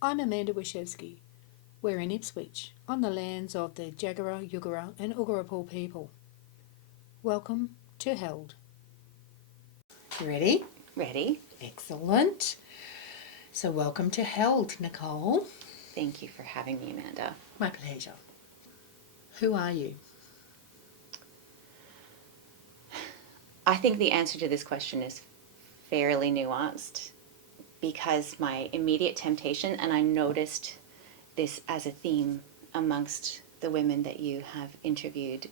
I'm Amanda Waschevski. We're in Ipswich, on the lands of the Jagera, Yugara, and Ugarapu people. Welcome to Held. You ready? Ready? Excellent. So, welcome to Held, Nicole. Thank you for having me, Amanda. My pleasure. Who are you? I think the answer to this question is fairly nuanced because my immediate temptation, and I noticed this as a theme amongst the women that you have interviewed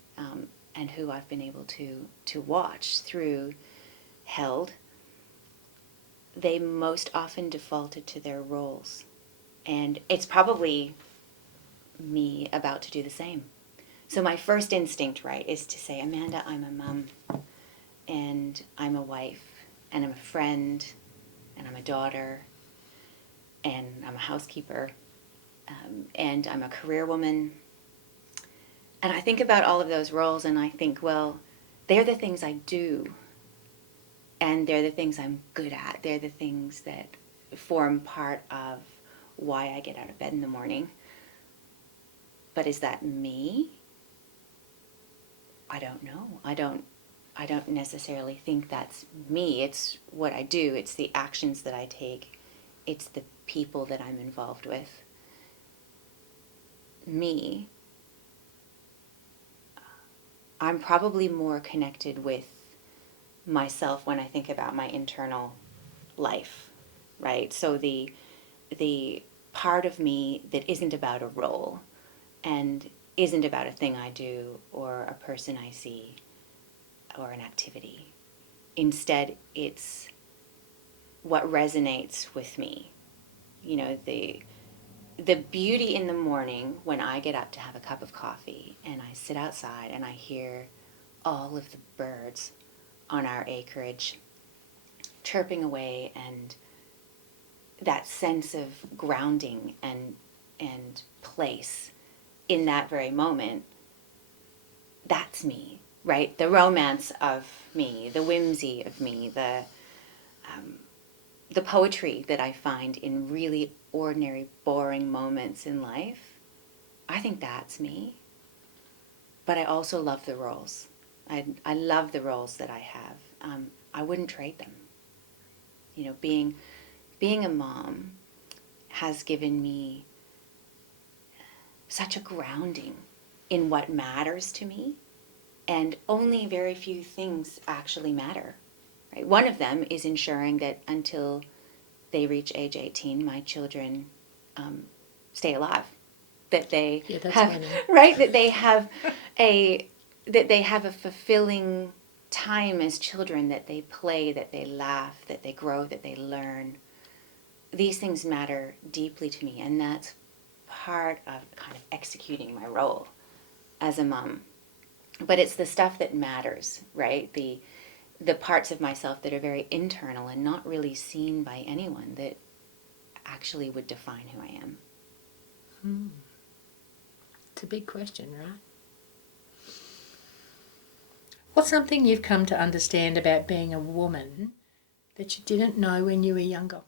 and who I've been able to watch through Held, they most often defaulted to their roles. And it's probably me about to do the same. So my first instinct, right, is to say, Amanda, I'm a mom, and I'm a wife, and I'm a friend, and I'm a daughter, and I'm a housekeeper, and I'm a career woman. And I think about all of those roles, and I think, well, they're the things I do, and they're the things I'm good at. They're the things that form part of why I get out of bed in the morning. But is that me? I don't know. I don't necessarily think that's me. It's what I do. It's the actions that I take. It's the people that I'm involved with. Me, I'm probably more connected with myself when I think about my internal life, right? So the part of me that isn't about a role and isn't about a thing I do or a person I see or an activity. Instead, it's what resonates with me. You know, the beauty in the morning when I get up to have a cup of coffee and I sit outside and I hear all of the birds on our acreage chirping away, and that sense of grounding and place in that very moment, that's me, right? The romance of me, the whimsy of me, the poetry that I find in really ordinary, boring moments in life, I think that's me. But I also love the roles. I love the roles that I have. I wouldn't trade them. You know, being a mom has given me such a grounding in what matters to me, and only very few things actually matter. Right? One of them is ensuring that until they reach age 18, my children stay alive. That they That's have winning. right. A that they have a fulfilling time as children. That they play. That they laugh. That they grow. That they learn. These things matter deeply to me, and that's part of kind of executing my role as a mom. But it's the stuff that matters, right? The parts of myself that are very internal and not really seen by anyone that actually would define who I am. It's a big question, right? What's something you've come to understand about being a woman that you didn't know when you were younger?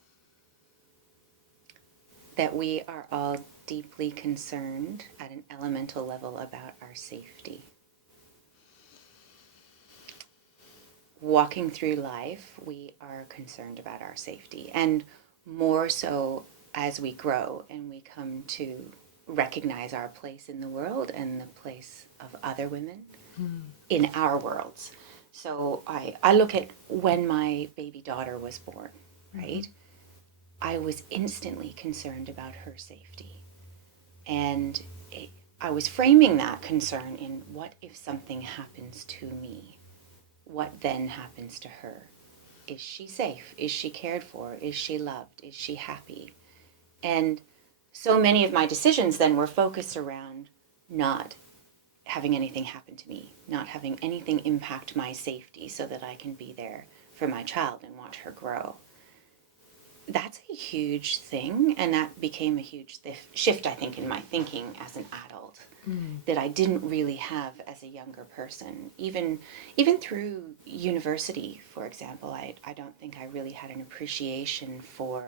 That we are all deeply concerned at an elemental level about our safety. Walking through life, we are concerned about our safety, and more so as we grow and we come to recognize our place in the world and the place of other women in our worlds. So I look at when my baby daughter was born, right? I was instantly concerned about her safety. And I was framing that concern in what if something happens to me? What then happens to her? Is she safe? Is she cared for? Is she loved? Is she happy? And so many of my decisions then were focused around not having anything happen to me, not having anything impact my safety so that I can be there for my child and watch her grow. That's a huge thing, and that became a huge shift, I think, in my thinking as an adult that I didn't really have as a younger person. Even through university, for example, I don't think I really had an appreciation for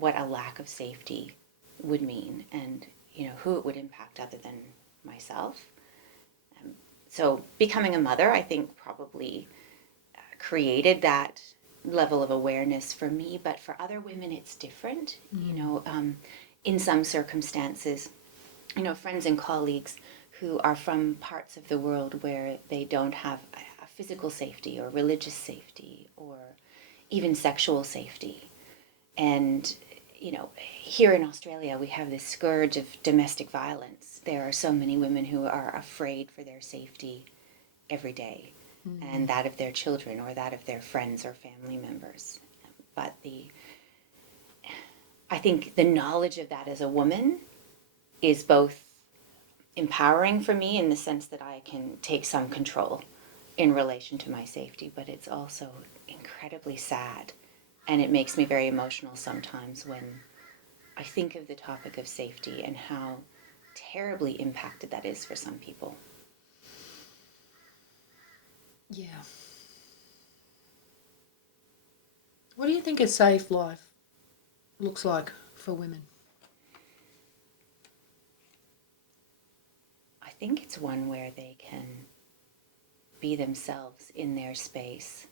what a lack of safety would mean, and who it would impact other than myself. So becoming a mother, I think, probably created that level of awareness for me, but for other women it's different. In some circumstances, friends and colleagues who are from parts of the world where they don't have a physical safety or religious safety or even sexual safety. And here in Australia we have this scourge of domestic violence. There are so many women who are afraid for their safety every day, and that of their children or that of their friends or family members. But I think the knowledge of that as a woman is both empowering for me in the sense that I can take some control in relation to my safety, but it's also incredibly sad, and it makes me very emotional sometimes when I think of the topic of safety and how terribly impacted that is for some people. Yeah. What do you think a safe life looks like for women? I think it's one where they can be themselves in their space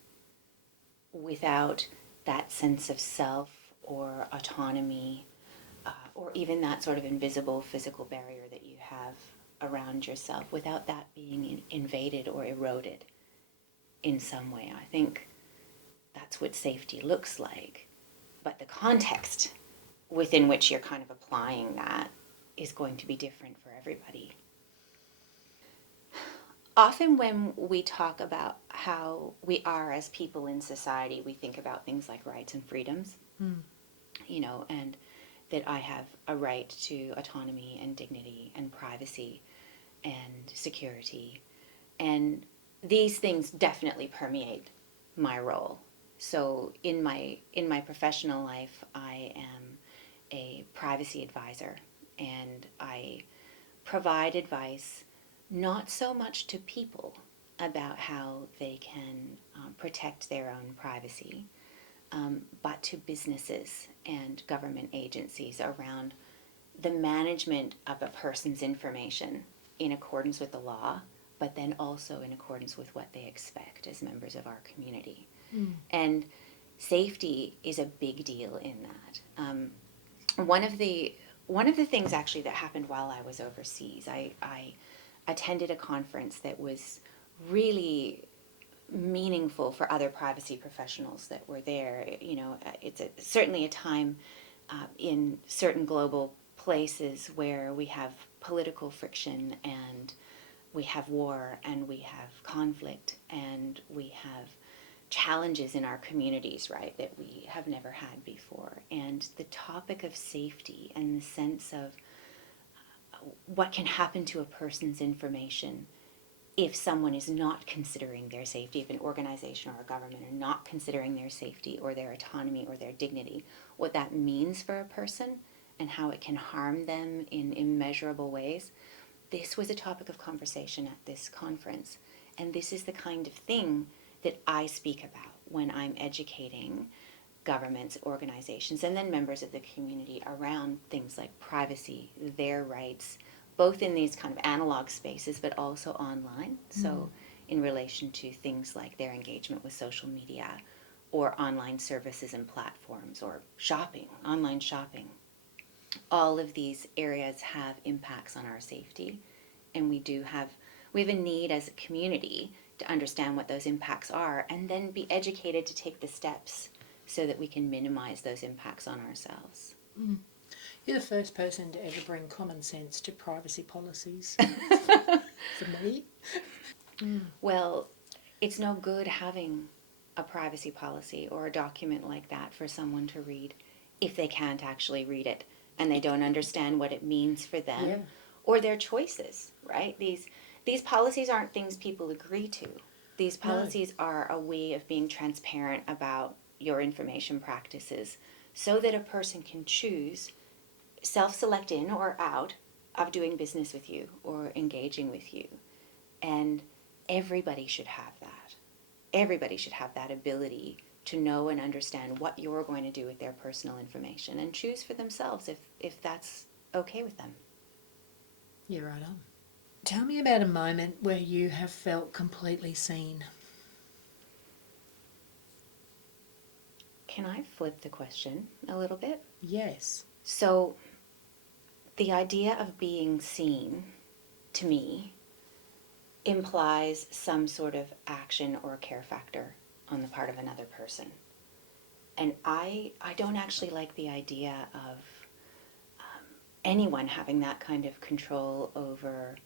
without that sense of self or autonomy, or even that sort of invisible physical barrier that you have around yourself, without that being invaded or eroded in some way. I think that's what safety looks like. But the context within which you're kind of applying that is going to be different for everybody. Often when we talk about how we are as people in society, we think about things like rights and freedoms, and that I have a right to autonomy and dignity and privacy and security. And these things definitely permeate my role. So in my professional life, I am a privacy advisor, and I provide advice not so much to people about how they can protect their own privacy, but to businesses and government agencies around the management of a person's information in accordance with the law, but then also in accordance with what they expect as members of our community. And safety is a big deal in that. One of the things actually that happened while I was overseas, I attended a conference that was really meaningful for other privacy professionals that were there. It's certainly a time in certain global places where we have political friction, and we have war, and we have conflict, and we have challenges in our communities, right, that we have never had before. And the topic of safety and the sense of what can happen to a person's information if someone is not considering their safety, if an organization or a government are not considering their safety or their autonomy or their dignity, what that means for a person and how it can harm them in immeasurable ways. This was a topic of conversation at this conference. And this is the kind of thing that I speak about when I'm educating governments, organizations, and then members of the community around things like privacy, their rights, both in these kind of analog spaces, but also online. So in relation to things like their engagement with social media or online services and platforms or shopping, online shopping. All of these areas have impacts on our safety, and we have a need as a community to understand what those impacts are and then be educated to take the steps so that we can minimize those impacts on ourselves. You're the first person to ever bring common sense to privacy policies for me. Well, it's no good having a privacy policy or a document like that for someone to read if they can't actually read it and they don't understand what it means for them or their choices, right? These policies aren't things people agree to. These policies are a way of being transparent about your information practices so that a person can choose, self-select in or out of doing business with you or engaging with you. And everybody should have that. Everybody should have that ability to know and understand what you're going to do with their personal information and choose for themselves if that's okay with them. You're right on. Tell me about a moment where you have felt completely seen. Can I flip the question a little bit? Yes. So, the idea of being seen, to me, implies some sort of action or care factor on the part of another person. And I don't actually like the idea of anyone having that kind of control over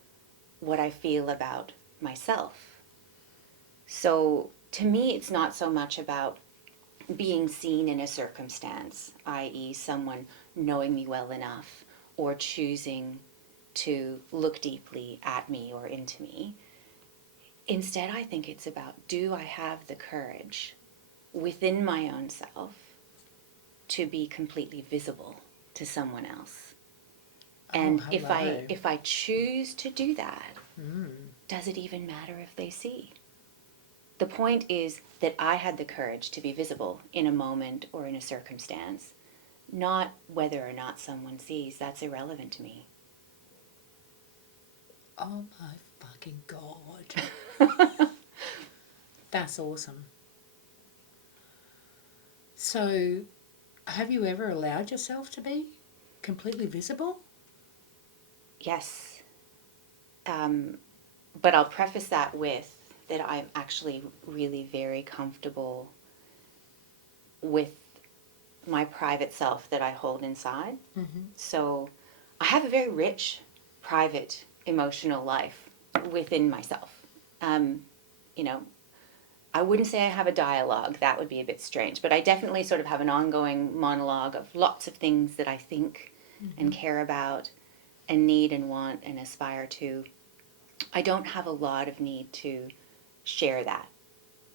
what I feel about myself. So to me, it's not so much about being seen in a circumstance, i.e., someone knowing me well enough or choosing to look deeply at me or into me. Instead, I think it's about, do I have the courage within my own self to be completely visible to someone else? Oh, And hello. if I choose to do that, Mm. does it even matter if they see? The point is that I had the courage to be visible in a moment or in a circumstance, not whether or not someone sees. That's irrelevant to me. Oh my fucking God. That's awesome. So, have you ever allowed yourself to be completely visible? Yes. But I'll preface that with that I'm actually really very comfortable with my private self that I hold inside. Mm-hmm. So I have a very rich, private, emotional life within myself. You know, I wouldn't say I have a dialogue, that would be a bit strange, but I definitely sort of have an ongoing monologue of lots of things that I think and care about and need and want and aspire to. I don't have a lot of need to share that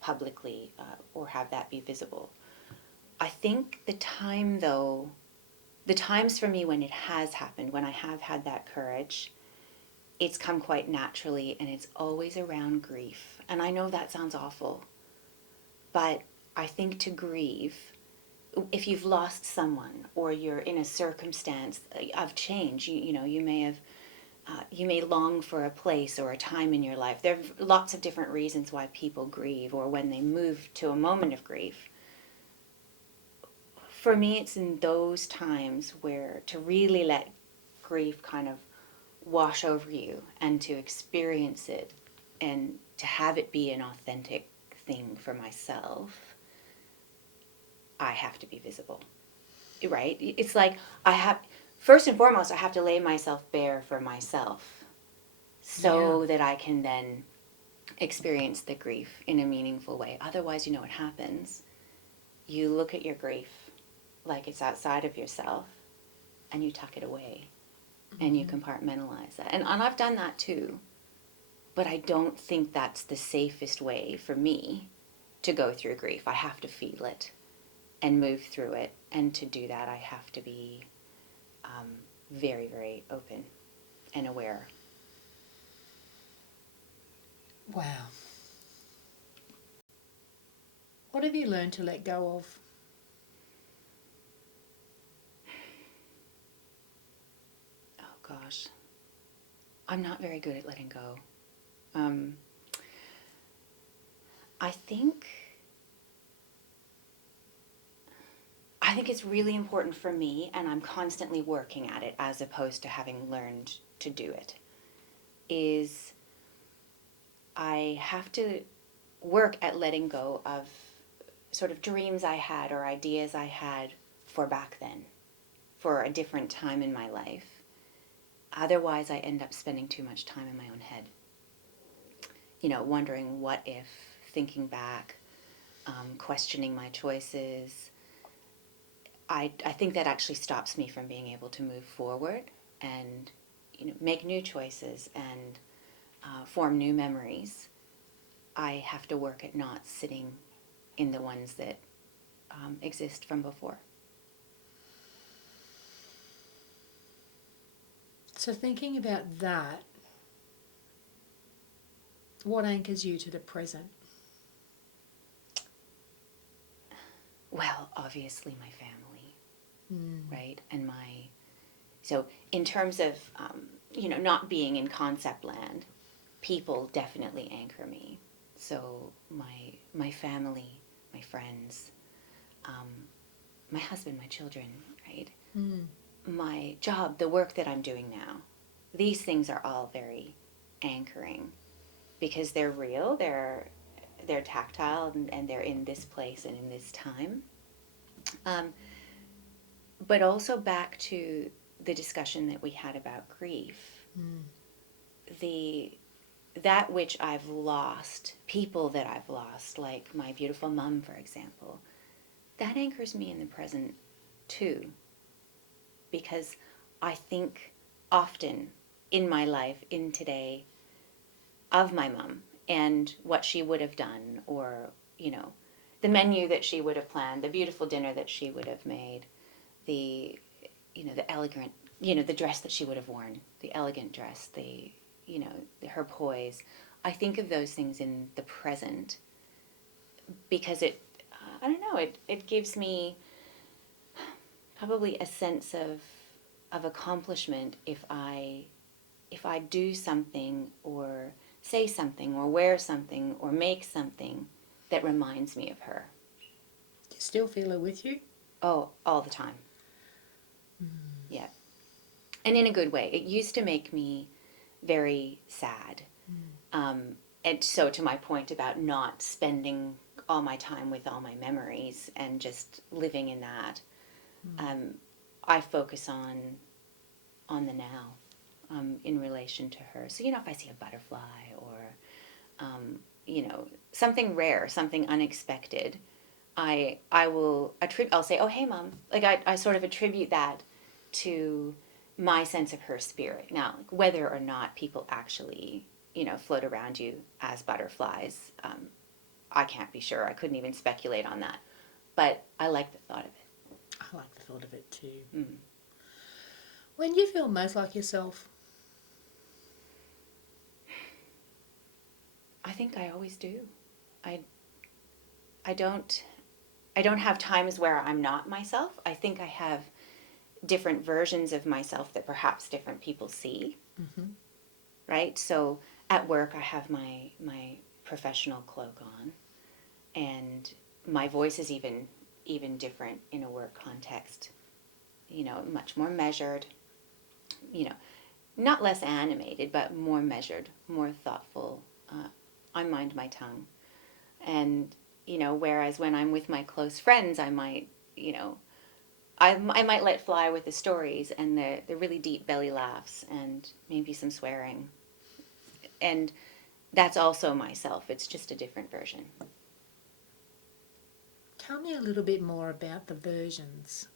publicly or have that be visible. I think the time, though, the times for me when it has happened, when I have had that courage, it's come quite naturally and it's always around grief. And I know that sounds awful, but I think to grieve, if you've lost someone or you're in a circumstance of change, you know, you may have you may long for a place or a time in your life. There are lots of different reasons why people grieve or when they move to a moment of grief. For me, it's in those times where to really let grief kind of wash over you and to experience it and to have it be an authentic thing for myself, I have to be visible. Right? It's like I have, first and foremost, I have to lay myself bare for myself so that I can then experience the grief in a meaningful way. Otherwise, you know what happens? You look at your grief like it's outside of yourself and you tuck it away and you compartmentalize that. And I've done that too, but I don't think that's the safest way for me to go through grief. I have to feel it and move through it. And to do that, I have to be very, very open and aware. Wow. What have you learned to let go of? Oh gosh, I'm not very good at letting go. Um, I think I think it's really important for me, and I'm constantly working at it as opposed to having learned to do it, is I have to work at letting go of sort of dreams I had or ideas I had for back then, for a different time in my life. Otherwise, I end up spending too much time in my own head. You know, wondering what if, thinking back, questioning my choices. I think that actually stops me from being able to move forward and, you know, make new choices and form new memories. I have to work at not sitting in the ones that exist from before. So, thinking about that, what anchors you to the present? obviously my family, right? And so in terms of, not being in concept land, people definitely anchor me. So my family, my friends, my husband, my children, right? My job, the work that I'm doing now, these things are all very anchoring because they're real, they're tactile, and they're in this place and in this time. But also back to the discussion that we had about grief, the that which I've lost, people that I've lost, like my beautiful mom, for example, that anchors me in the present too, because I think often in my life, in today, of my mom and what she would have done, or, the menu that she would have planned, the beautiful dinner that she would have made, the elegant, the dress that she would have worn, the elegant dress, her poise. I think of those things in the present because I don't know, it gives me probably a sense of accomplishment if I do something or say something or wear something or make something that reminds me of her. Do you still feel her with you? Oh, all the time. Yeah. And in a good way. It used to make me very sad. And so to my point about not spending all my time with all my memories and just living in that, I focus on the now. In relation to her. So, if I see a butterfly or, something rare, something unexpected, I'll say, oh, hey, Mom. Like, I sort of attribute that to my sense of her spirit. Now, whether or not people actually, float around you as butterflies, I can't be sure. I couldn't even speculate on that. But I like the thought of it. I like the thought of it too. Mm. When do you feel most like yourself? I think I always do. I don't have times where I'm not myself. I think I have different versions of myself that perhaps different people see. Mm-hmm. Right? So at work I have my professional cloak on, and my voice is even different in a work context. Much more measured. Not less animated, but more measured, more thoughtful. I mind my tongue. And, whereas when I'm with my close friends, I might, I might let fly with the stories and the really deep belly laughs and maybe some swearing. And that's also myself. It's just a different version. Tell me a little bit more about the versions.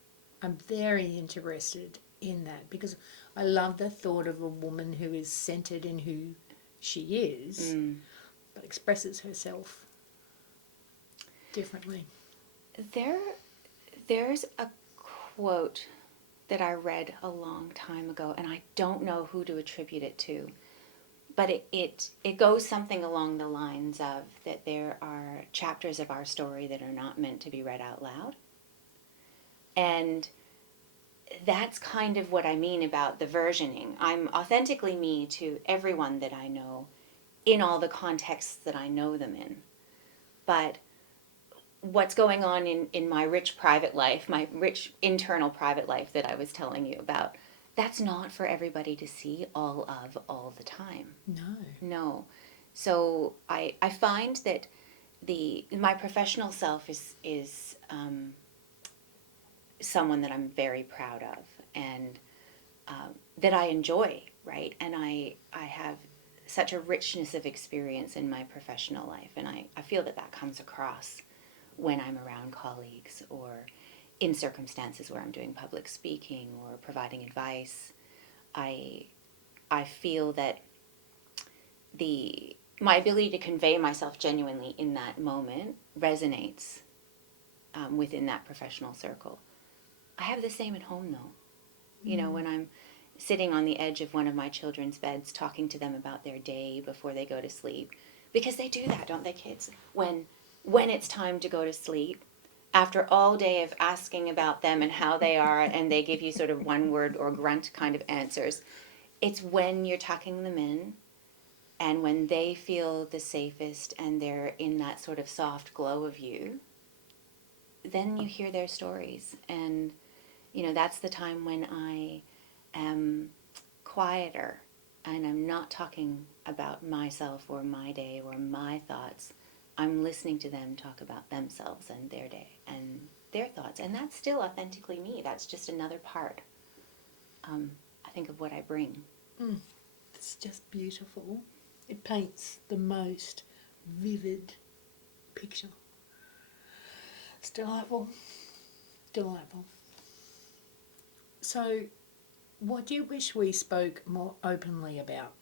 I'm very interested in that because I love the thought of a woman who is centered in who she is, but expresses herself differently. There's a quote that I read a long time ago, and I don't know who to attribute it to, but it goes something along the lines of that there are chapters of our story that are not meant to be read out loud. And that's kind of what I mean about the versioning. I'm authentically me to everyone that I know in all the contexts that I know them in. But what's going on in my rich private life, my rich internal private life that I was telling you about, that's not for everybody to see all the time. No. So I find that my professional self is someone that I'm very proud of and that I enjoy, right? And I have such a richness of experience in my professional life, and I feel that comes across when I'm around colleagues or in circumstances where I'm doing public speaking or providing advice. I feel that my ability to convey myself genuinely in that moment resonates within that professional circle. I have the same at home though. When I'm sitting on the edge of one of my children's beds talking to them about their day before they go to sleep, because they do that, don't they, kids? When it's time to go to sleep, after all day of asking about them and how they are, and they give you sort of one word or grunt kind of answers, it's when you're tucking them in and when they feel the safest and they're in that sort of soft glow of you, then you hear their stories. And, that's the time when I am quieter and I'm not talking about myself or my day or my thoughts. I'm listening to them talk about themselves and their day and their thoughts. And that's still authentically me. That's just another part, I think, of what I bring. It's just beautiful. It paints the most vivid picture. It's delightful. Delightful. So, what do you wish we spoke more openly about?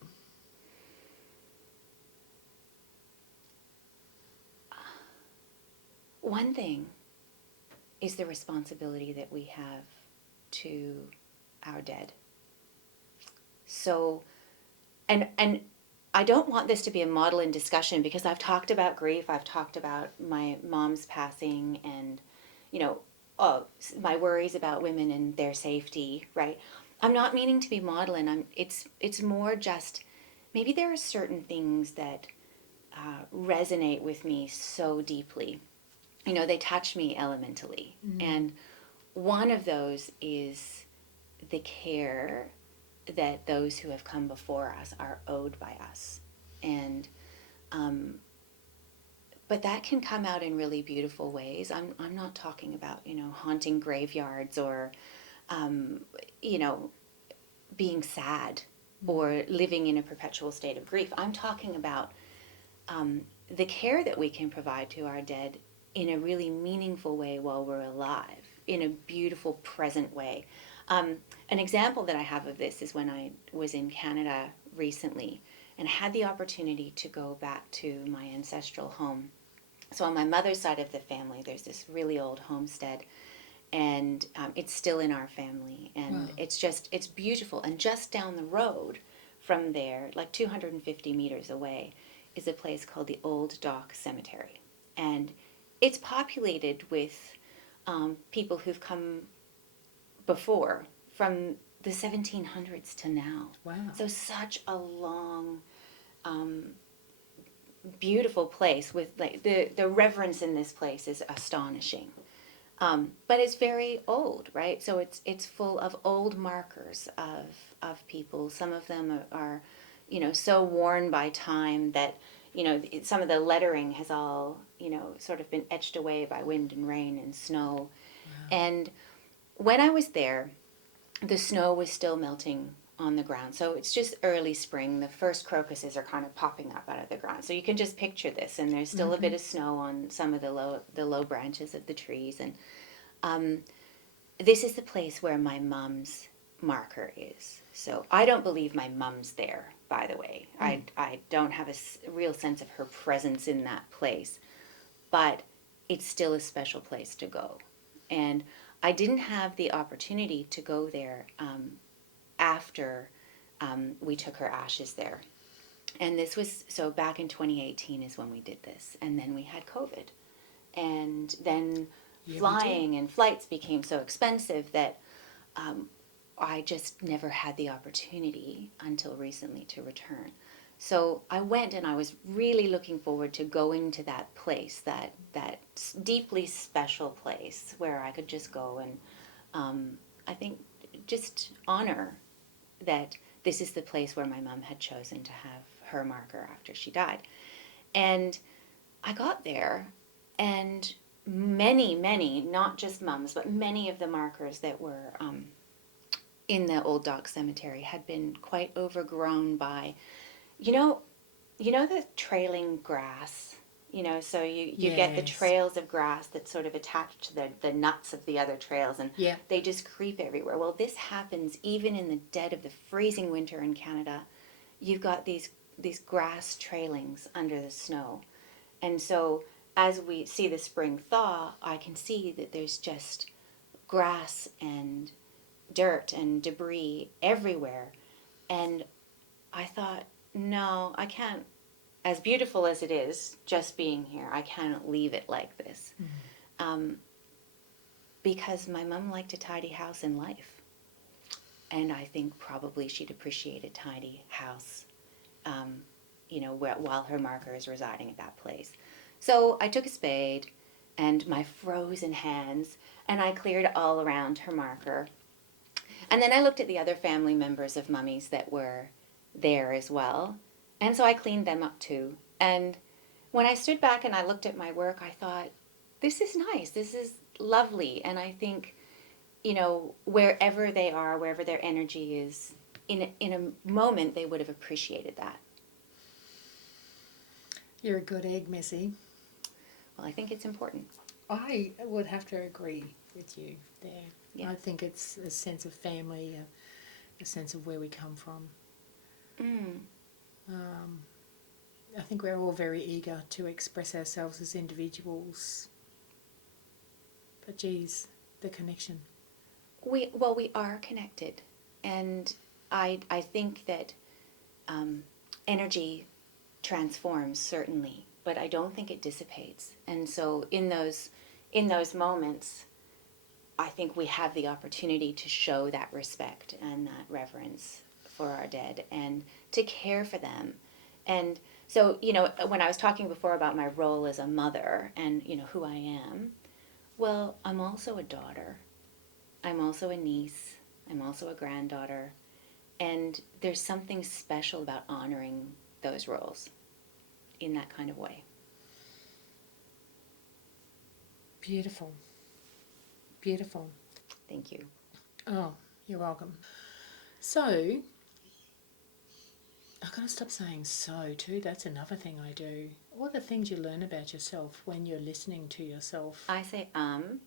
One thing is the responsibility that we have to our dead. So, and I don't want this to be a model in discussion because I've talked about grief, I've talked about my mom's passing, and my worries about women and their safety. Right? I'm not meaning to be modeling. It's more just maybe there are certain things that resonate with me so deeply. They touch me elementally, and one of those is the care that those who have come before us are owed by us. And but that can come out in really beautiful ways. I'm not talking about haunting graveyards or you know being sad or living in a perpetual state of grief. I'm talking about the care that we can provide to our dead in a really meaningful way while we're alive, in a beautiful present way. An example that I have of this is when I was in Canada recently and had the opportunity to go back to my ancestral home. So on my mother's side of the family, there's this really old homestead, and it's still in our family, and Wow. it's beautiful. And just down the road from there, like 250 meters away, is a place called the Old Dock Cemetery, and it's populated with people who've come before from the 1700s to now. Wow. So such a long, beautiful place with like the reverence in this place is astonishing. But it's very old, right? So it's full of old markers of people. Some of them are so worn by time that some of the lettering has all sort of been etched away by wind and rain and snow. Wow. And when I was there, the snow was still melting on the ground. So it's just early spring. The first crocuses are kind of popping up out of the ground. So you can just picture this, and there's still a bit of snow on some of the low branches of the trees. And this is the place where my mom's marker is. So I don't believe my mom's there, by the way. I don't have a real sense of her presence in that place. But it's still a special place to go. And I didn't have the opportunity to go there after we took her ashes there. And this was, so back in 2018 is when we did this. And then we had COVID. And then flying and flights became so expensive that I just never had the opportunity until recently to return. So I went, and I was really looking forward to going to that place, that deeply special place where I could just go and I think just honor that this is the place where my mom had chosen to have her marker after she died. And I got there, and many, not just mums, but many of the markers that were in the Old Dock Cemetery had been quite overgrown by, you know the trailing grass, so you get the Yes. trails of grass that sort of attach to the nuts of the other trails, and Yeah. they just creep everywhere. Well, this happens even in the dead of the freezing winter in Canada. You've got these grass trailings under the snow. And so as we see the spring thaw, I can see that there's just grass and dirt and debris everywhere. And I thought, no, I can't, as beautiful as it is, just being here, I can't leave it like this. because my mom liked a tidy house in life. And I think probably she'd appreciate a tidy house, while her marker is residing at that place. So I took a spade and my frozen hands, and I cleared all around her marker. And then I looked at the other family members of Mummy's that were there as well. And so I cleaned them up too. And when I stood back and I looked at my work, I thought, this is nice. This is lovely. And I think, wherever they are, wherever their energy is, in a moment, they would have appreciated that. You're a good egg, Missy. Well, I think it's important. I would have to agree with you there. Yeah. I think it's a sense of family, a sense of where we come from. I think we're all very eager to express ourselves as individuals. But geez, the connection. We are connected. And I think that energy transforms, certainly, but I don't think it dissipates. And so in those moments, I think we have the opportunity to show that respect and that reverence for our dead and to care for them. And so, when I was talking before about my role as a mother and, who I am, well, I'm also a daughter. I'm also a niece. I'm also a granddaughter. And there's something special about honoring those roles in that kind of way. Beautiful. Beautiful. Thank you. Oh, you're welcome. So, I've got to stop saying so too. That's another thing I do. All the things you learn about yourself when you're listening to yourself. I say and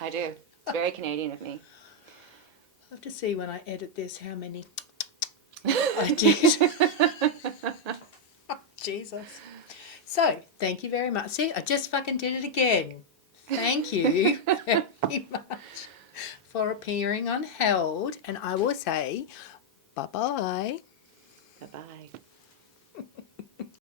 I do. It's very Canadian of me. I'll have to see when I edit this how many I did. Jesus. So, thank you very much. See, I just fucking did it again. Thank you very much for appearing on Held. And I will say bye-bye. Bye-bye.